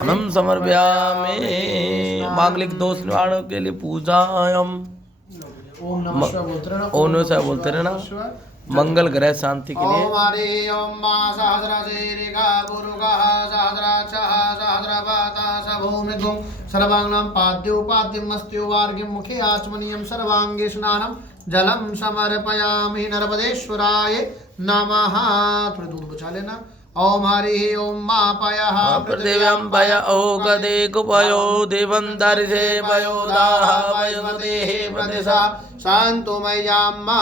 नम समर्पयामि। मांगलिक दोष निवारण के लिए पूजायम। ओम नमः शिवाय बोलते रहना। ओम नमः शिवाय बोलते रहना। मंगल ग्रह शांति के लिए। ओम हरि ओम मा सहस्रशीरिका पुरुषः सहस्राक्षः सहस्रपाता सभूमिगुं सर्वांगं पाद्योपाद्यमस्त्योवार्गिं मुखे आचमनीयं सर्वांगे स्नानं जलं समर्पयामि नर्मदेश्वराय नमः। थोड़ी दूध बचा लेना। ओम हरि ओम मा पयः पृथिव्यां पय ओगदे कुपयो देवन्तरिषे पयोदाः पयोदेः प्रदिशा शांतो मय्याम्मा।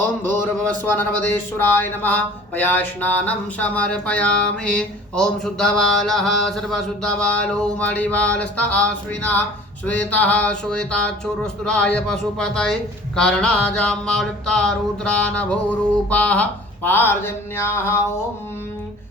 ओम भूर्भुवस्व नर्मदेश्वराय नमः। पया स्नानं समर्पयामि। ओम शुद्धबालः सर्वशुद्धबालो मणिबालस्त आश्विनः श्वेतः श्वेताक्षुरस्तुराय पशुपतये कर्णाजामालिप्ता रुद्रानभोरूपाः पार्जन्याः।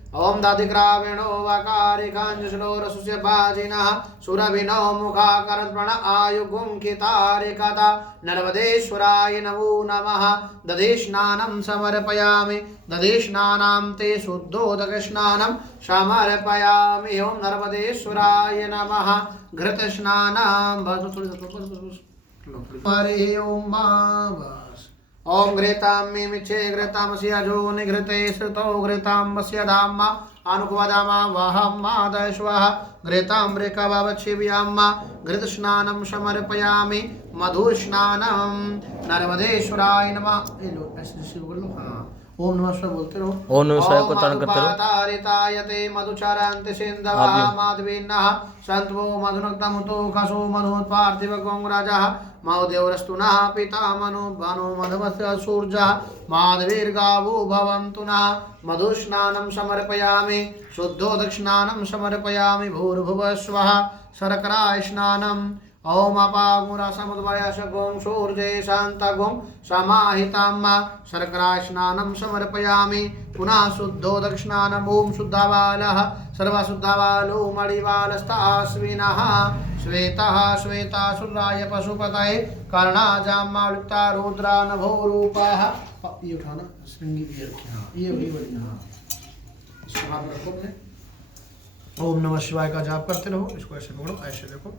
ओम दादिग्राविणो वकारिकाञ्जश्लोरसुस्य भाजिनः सुरभिनो मुखाकरद्वण आयुगुंखितारिकथा नर्मदेश्वराय नमो नमः। दधिस्नानं समर्पयामि। दधिस्नानां ते शुद्धोदकस्नानं समर्पयामि। ओम नर्मदेश्वराय नमः। घृतस्नानं हरि ओम ओम घृतां मिमिच्छे घृतामस्य अजो निघृते श्रुतो घृतामस्य धाम्मा अनुपदामा वहमादश्वः घृतामृकवच्छिव्याम्मा। घृतस्नानं समर्पयामि। मधुस्नानं नर्मदेश्वराय नमः। ऐसे बोलो। हाँ ओम नमः शिवाय बोलते रहो। ओम नमः शिवाय को तारण करते रहो। तारितायते मधुचरान्ते सिन्धवः माधवीन्नः सन्त्वो मधुनक्तमुतो खसो मधुत्पार्थिव गोङ्गराजः महोदेवरस्तु नः पिता मनो भानो मधुमस्य सूर्यः माधवीर्गावो भवन्तु नः। मधुस्नानं समर्पयामि। शुद्धोदकस्नानं समर्पयामि। भूर्भुवः स्वः शर्करा स्नानम्। ओम अपागुरसमुद्भयशगों सूर्ये शान्तगुं समाहिताम्मा शर्करा स्नानं समर्पयामि। पुनः शुद्धोदकस्नानम्। ओम शुद्धबालः सर्वशुद्धबालो मणिबालस्त आश्विनः श्वेतः श्वेतासुराय पशुपतये कर्णाजामालिप्ता रुद्रानभोरूपाः। ये उठाना श्रृंगी ये रखिए। हाँ ये बड़ी। हाँ इसको हाथ में रखो अपने। ओम नमः शिवाय का जाप करते रहो। इसको ऐसे पकड़ो, ऐसे देखो,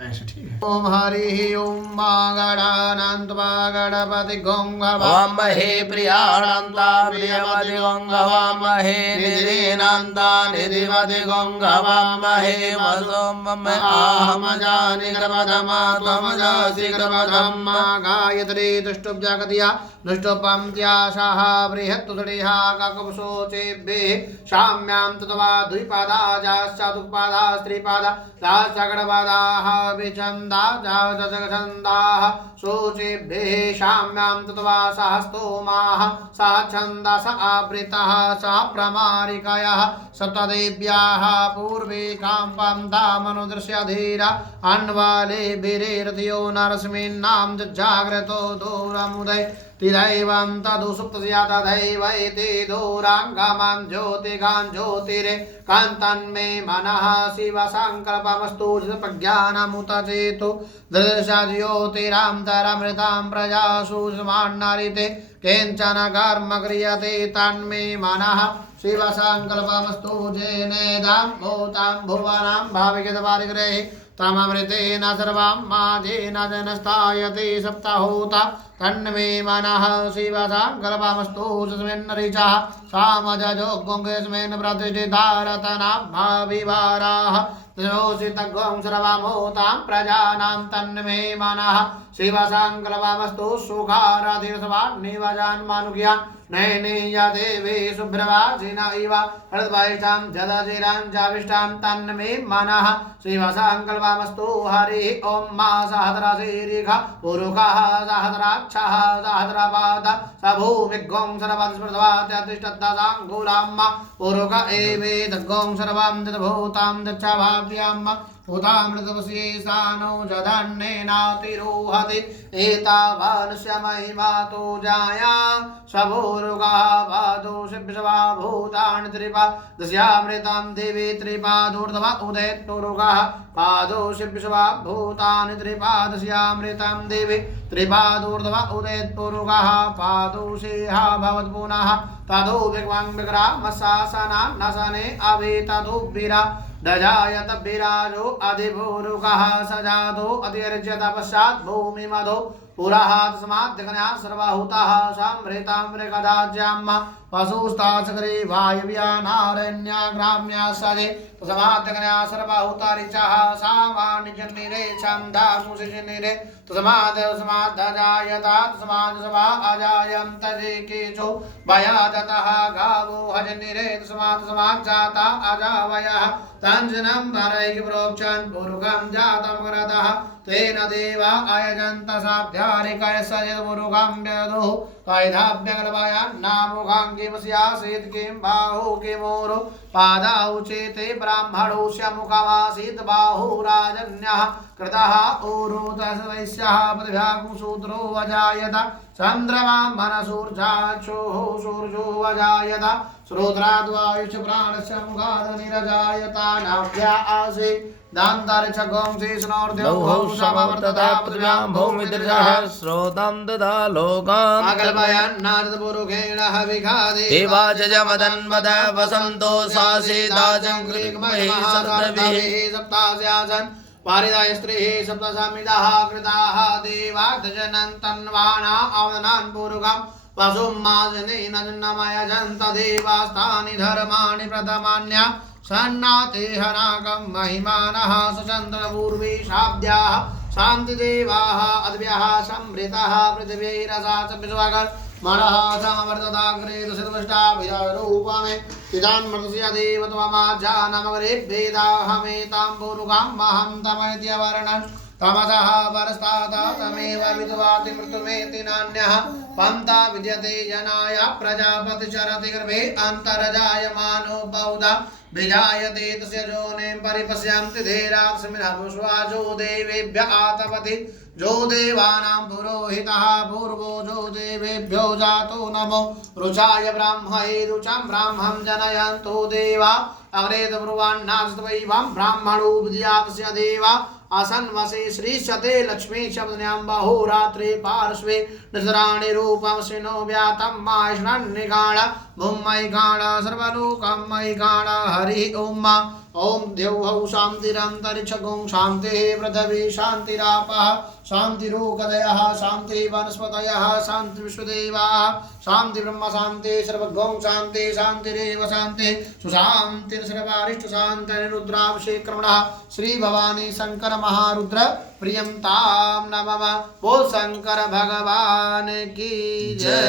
ऐसे ठीक है। ओम हरि ओम मागणानंत गणपति गंगवामहे प्रियानंदा प्रियवति गंगवामहे निधिनंदा निधिवति गंगवामहे वसोम आहमजानि ग्रवधमा त्वमजासि ग्रवधम्मा। गायत्री दुष्टुब्जगतिया दुष्टोपंत्याशाः बृहत्तुदृहा काकपशोचेभ्यः शाम्यां तत्वा द्विपादाजाश्चातुपादा स्त्रीपादा दाश्चगणपादाः विचन्दा जातजगछन्दाः शोचेभ्यः शाम्यां तत्वा सहस्तोमाः सा छन्दस आवृतः सा प्रमारिकयः सप्तदेव्याः पूर्वे काम्पं तामनुदृश्य धीरा अन्वाले वीरेरथियो नरस्मिन्नां जाग्रतो दूरमुदय तिदैवं तदु सुप्तस्या तदैवैति दूराङ्गमां ज्योतिगां ज्योतिरे कान्तन्मे मनः शिवसङ्कल्पमस्तु प्रज्ञानमुत चेतु दृशा ज्योतिरान्तरमृतां प्रजासु समान्नरिते केञ्चन कर्म क्रियते तन्मे मनः शिवसङ्कल्पमस्तु जेनेदां भूतां भुवनां भाविकतपारिग्रहे तममृतेन सर्वां माजेन जनस्तायते सप्तहोता तन्मे मनः शिवसङ्कल्पमस्तु तस्मिन्नरिचः सामजोगुङ्गस्मिन् प्रतिष्ठितारतनाभाविवाराः तयोषितगुं सर्वभूतां प्रजानां तन्मे मनः शिवसङ्कल्पमस्तु सुखाराधिर्सवान्निवजान्मानुज्ञा नैनीय देवी शुभ्रवासिन इव हृद्वैषां जदजिराञ्जाविष्टां तन्मे मनः शिवसङ्कल्पमस्तु हरिः ॐ मा सहस्रशीरिखा पुरुषः सहस्राक्षः सहस्रपाद स भूमिगुं सर्वस्मृतवात्यतिष्ठत्तदाङ्गुलाम्मा पुरुष एवेदगुं सर्वं दद्भूतां दच्छभाव्याम्मा उदामृतवशेषानो जधन्नेनातिरोहति एतावानुष्य महिमा तो जाया सबोरुगा पादो शिवशवा भूतानि त्रिपादस्यामृतं देवी त्रिपादोर्ध्वा उदयत्तुरुगः पादो शिवशवा भूतानि त्रिपादस्यामृतं देवी त्रिपादोर्ध्वा उदयत्तुरुगः पादो शेहा भवत् पुनः तदो विग्वांग विग्रामशासना नसने अवे तदो वीरा दजायत विराजो अधिभूरुकः सजातो अधिर्जत पश्चात् भूमि मधो पुराहात समाध्यगण्या सर्वाहुताः सामृताम्रकदाज्याम पशुस्ताचक्रे वायव्यानारण्या ग्राम्या सजे समाध्यगण्या सर्वाहुता ऋचाः सामान्यजन्निरे छन्दामुषिजन्निरे तस्मादेव समाद्धजायता तस्माद् अजायन्त जे केचो भयादतः गावो हजन्निरे तस्मात् जाता अजावयः तञ्जनं वरैः प्रोक्षन् पुरुगं जातं ग्रदः तेन देवा अयजन्त साध्यारिकय सजिदमुरुगं व्यदुः कैधाभ्यगलभयान्नामुखाङ्गिमस्यासीत् किं बाहु किमोरु पादाौ चेते ब्राह्मणोऽस्य मुखमासीत् बाहुराजन्यः कृतः ऊरो दशवैश्यः प्रतिभ्यागुशूद्रो अजायत चन्द्रमा मनसूर्जाक्षोः सूर्यो अजायत श्रोत्राद्वायुश्च प्राणस्य मुखादनिरजायता नाभ्या आसीत् श्रोतं ददा लोकान् देवाजमदन्वद वसन्तो सासीदाचङ्क्रीमहिषद्भिः पारिदाय स्त्रीः सप्तसमिदाः कृताः देवार्धजनन्तन्वाना आवनान् पूर्वकम् वसुमाजनेन जन्मयजन्त देवास्तानि धर्माणि प्रथमान्या सन्नाते हनाकं महिमानः सुचन्द्रपूर्वी शाब्द्याः शान्तिदेवाः अद्भ्यः संवृतः पृथिवीरसा च विश्वगर् मनः समवर्तदाग्रे दुषितपुष्टाभिरूपमे चिदान्मृतस्य देवत्वमाज्ञानमग्रे वेदाहमेतां पूरुगां महं तमैत्यवर्णन् तमसः परस्तात् तमेव विद्वाति मृत्युमेति नान्यः पन्था विद्यते जनाय प्रजापतिचरति गर्भे अन्तर्जायमानो बहुधा विजायते तस्य योनिं परिपश्यन्ति धीराक्षमिनः देवेभ्य आतपति जो देवानां पुरोहितः पूर्वो जो देवेभ्यो जातो नमो रुचाय ब्राह्मणे रुचां ब्राह्मं जनयन्तु देवा अग्रेत ब्रुवान्नास्त्वैवं ब्राह्मणो विद्यातस्य देवा आसन्वसे श्रीशते लक्ष्मी शब्दन्यां बहुरात्रे पार्श्वे निसराणि रूपं शिनो व्यातं मायष्णन्निगाण भूमैगाण सर्वलोकं मैगाण हरि ओम ओम द्यौः शान्तिरन्तरिक्षगुं शान्तिः पृथिवी शान्तिरापः शान्तिरोगदयः शान्तिः वनस्पतयः शान्ति विश्वदेवाः शान्ति ब्रह्म शान्ति सर्वगौं शान्ति शान्तिरेव शान्तिः सुशान्तिः सर्वारिष्ट शान्तिरुद्राभिषेक्रमणः श्री भवानी शंकर महारुद्र प्रियंतां नमः बोल शंकर भगवान की जय।